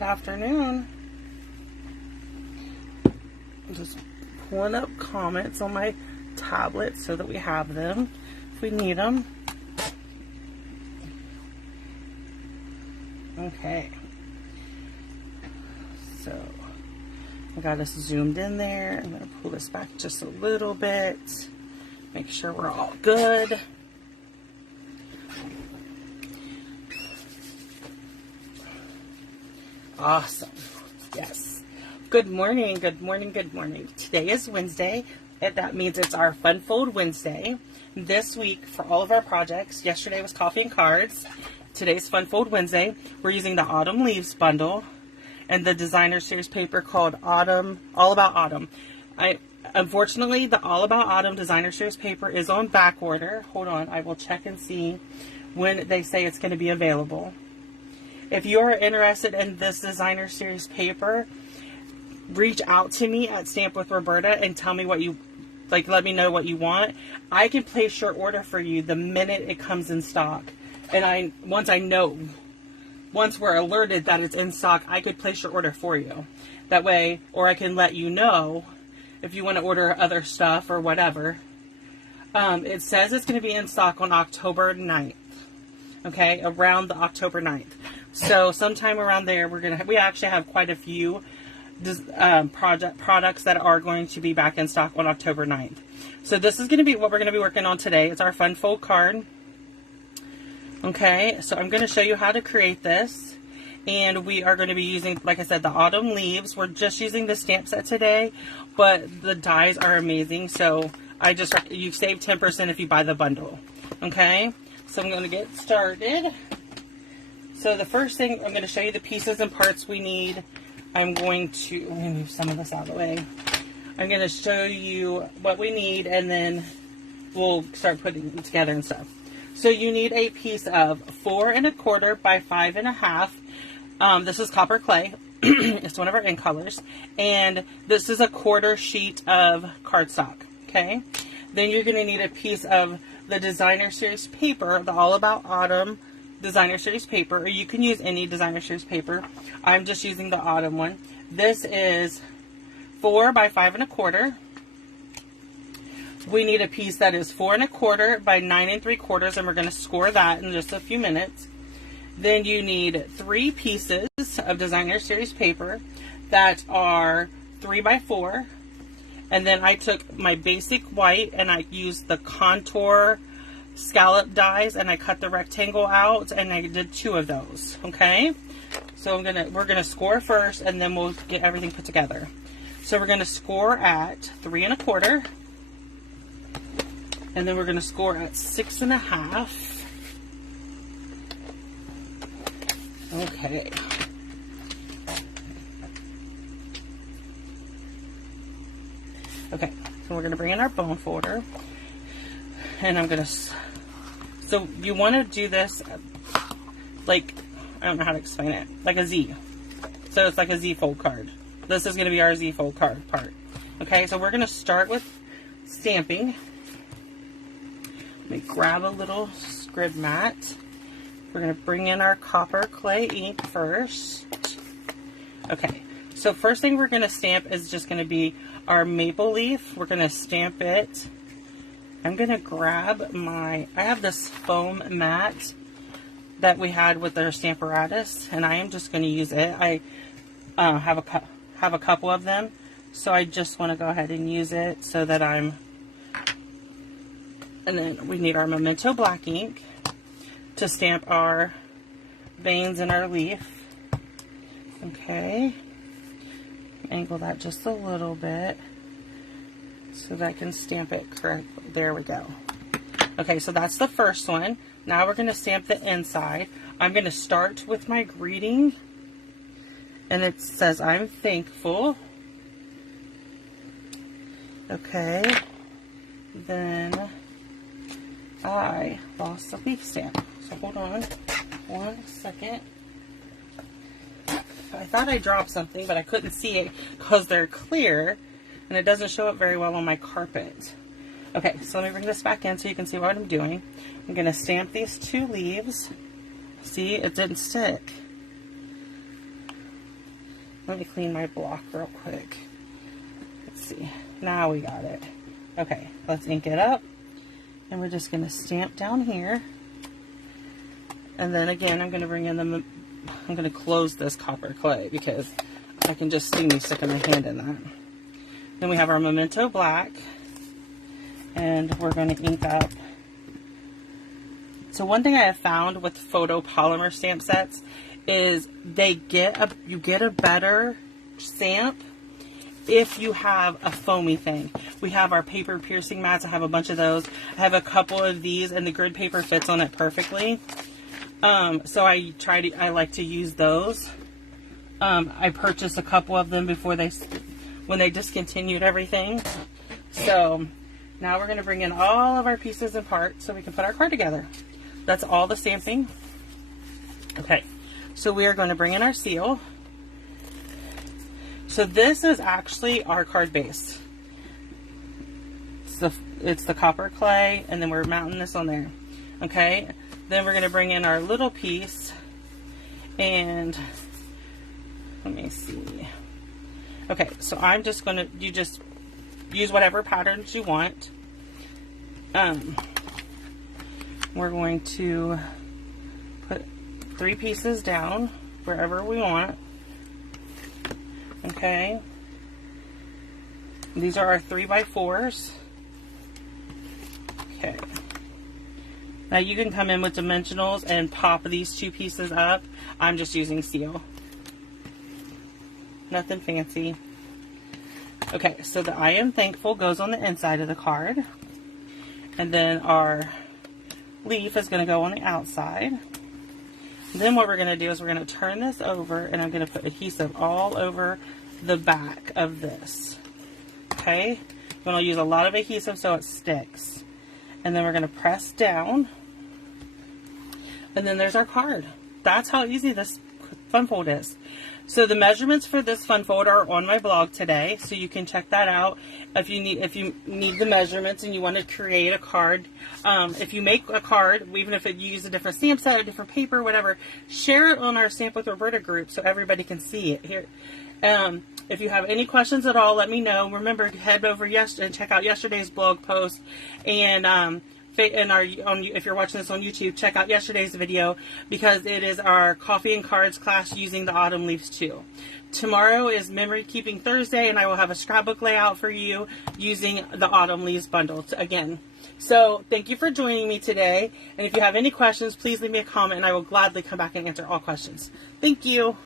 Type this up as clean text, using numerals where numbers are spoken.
Good afternoon. I'm just pulling up comments on my tablet so that we have them if we need them. Okay. So I got us zoomed in there. I'm going to pull this back just a little bit. Make sure we're all good. Awesome. Yes. Good morning, good morning, good morning. Today is Wednesday, and that means it's our Fun Fold Wednesday. This week, for all of our projects, yesterday was Coffee and Cards. Today's Fun Fold Wednesday. We're using the Autumn Leaves bundle and the designer series paper called Autumn, All About Autumn. Unfortunately, the All About Autumn designer series paper is on back order. Hold on, I will check and see when they say it's going to be available. If you are interested in this designer series paper, reach out to me at stampwithRoberta and tell me what you, let me know what you want. I can place your order for you the minute it comes in stock. And once we're alerted that it's in stock, I could place your order for you. That way, or I can let you know if you want to order other stuff or whatever. It says it's going to be in stock on October 9th. Okay, around the October 9th. So sometime around there, we actually have quite a few products that are going to be back in stock on October 9th. So this is going to be what we're going to be working on today. It's our Fun Fold card. Okay, so I'm going to show you how to create this. And we are going to be using, like I said, the Autumn Leaves. We're just using the stamp set today, but the dies are amazing. So you save 10% if you buy the bundle. Okay, so I'm going to get started. So the first thing, I'm going to show you the pieces and parts we need. Let me move some of this out of the way. I'm going to show you what we need, and then we'll start putting it together and stuff. So you need a piece of 4 1/4 by 5 1/2. This is copper clay. It's one of our ink colors. And this is a 1/4 sheet of cardstock. Okay. Then you're going to need a piece of the designer series paper, the All About Autumn designer series paper, or you can use any designer series paper. I'm just using the Autumn one. This is 4 by 5 1/4. We need a piece that is 4 1/4 by 9 3/4, and we're going to score that in just a few minutes. Then you need 3 pieces of designer series paper that are 3 by 4. And then I took my basic white and I used the contour scallop dies and I cut the rectangle out, and I did 2 of those. Okay, so we're gonna score first, and then we'll get everything put together. So we're gonna score at 3 1/4, and then we're gonna score at 6 1/2. Okay. Okay, so we're gonna bring in our bone folder, and so you want to do this I don't know how to explain it, like a Z. So it's like a Z fold card. This is going to be our Z fold card part. Okay, so we're going to start with stamping. Let me grab a little scrib mat. We're going to bring in our copper clay ink first. Okay, so first thing we're going to stamp is just going to be our maple leaf. We're going to stamp it. I'm going to grab I have this foam mat that we had with our Stamparatus, and I am just going to use it. I have a couple of them, so I just want to go ahead and use it so that and then we need our Memento black ink to stamp our veins in our leaf. Okay, angle that just a little bit so that I can stamp it correctly. There we go. Okay, so that's the first one. Now we're going to stamp the inside. I'm going to start with my greeting, and it says, "I'm thankful." Okay, then I lost the leaf stamp. So hold on 1 second. I thought I dropped something, but I couldn't see it because they're clear, and it doesn't show up very well on my carpet. Okay, so let me bring this back in so you can see what I'm doing. I'm going to stamp these 2 leaves. See, it didn't stick. Let me clean my block real quick. Let's see. Now we got it. Okay, let's ink it up. And we're just going to stamp down here. And then again, I'm going to bring in I'm going to close this copper clay because I can just see me sticking my hand in that. Then we have our Memento Black. And we're going to ink up. So one thing I have found with photo polymer stamp sets is you get a better stamp if you have a foamy thing. We have our paper piercing mats. I have a bunch of those. I have a couple of these, and the grid paper fits on it perfectly. So I like to use those. I purchased a couple of them before when they discontinued everything. So now we're going to bring in all of our pieces and parts so we can put our card together. That's all the stamping. Okay, so we are going to bring in our seal. So this is actually our card base. It's the copper clay, and then we're mounting this on there. Okay, then we're going to bring in our little piece, and let me see. Okay, so I'm just going to, you just use whatever patterns you want. We're going to put 3 pieces down wherever we want. Okay. These are our 3x4s. Okay. Now you can come in with dimensionals and pop these 2 pieces up. I'm just using seal. Nothing fancy. Okay, so the I am thankful goes on the inside of the card. And then our leaf is going to go on the outside. Then what we're going to do is we're going to turn this over, and I'm going to put adhesive all over the back of this. Okay? I'm going to use a lot of adhesive so it sticks. And then we're going to press down. And then there's our card. That's how easy this fun fold is. So the measurements for this fun fold are on my blog today, so you can check that out if you need the measurements and you want to create a card. If you make a card, even if you use a different stamp set, a different paper, whatever, share it on our Stamp with Roberta group so everybody can see it here. If you have any questions at all, let me know. Remember, head over and check out yesterday's blog post, and if you're watching this on YouTube, check out yesterday's video because it is our coffee and cards class using the autumn leaves too. Tomorrow is Memory Keeping Thursday, and I will have a scrapbook layout for you using the autumn leaves bundle again. So thank you for joining me today, and if you have any questions, please leave me a comment and I will gladly come back and answer all questions. Thank you.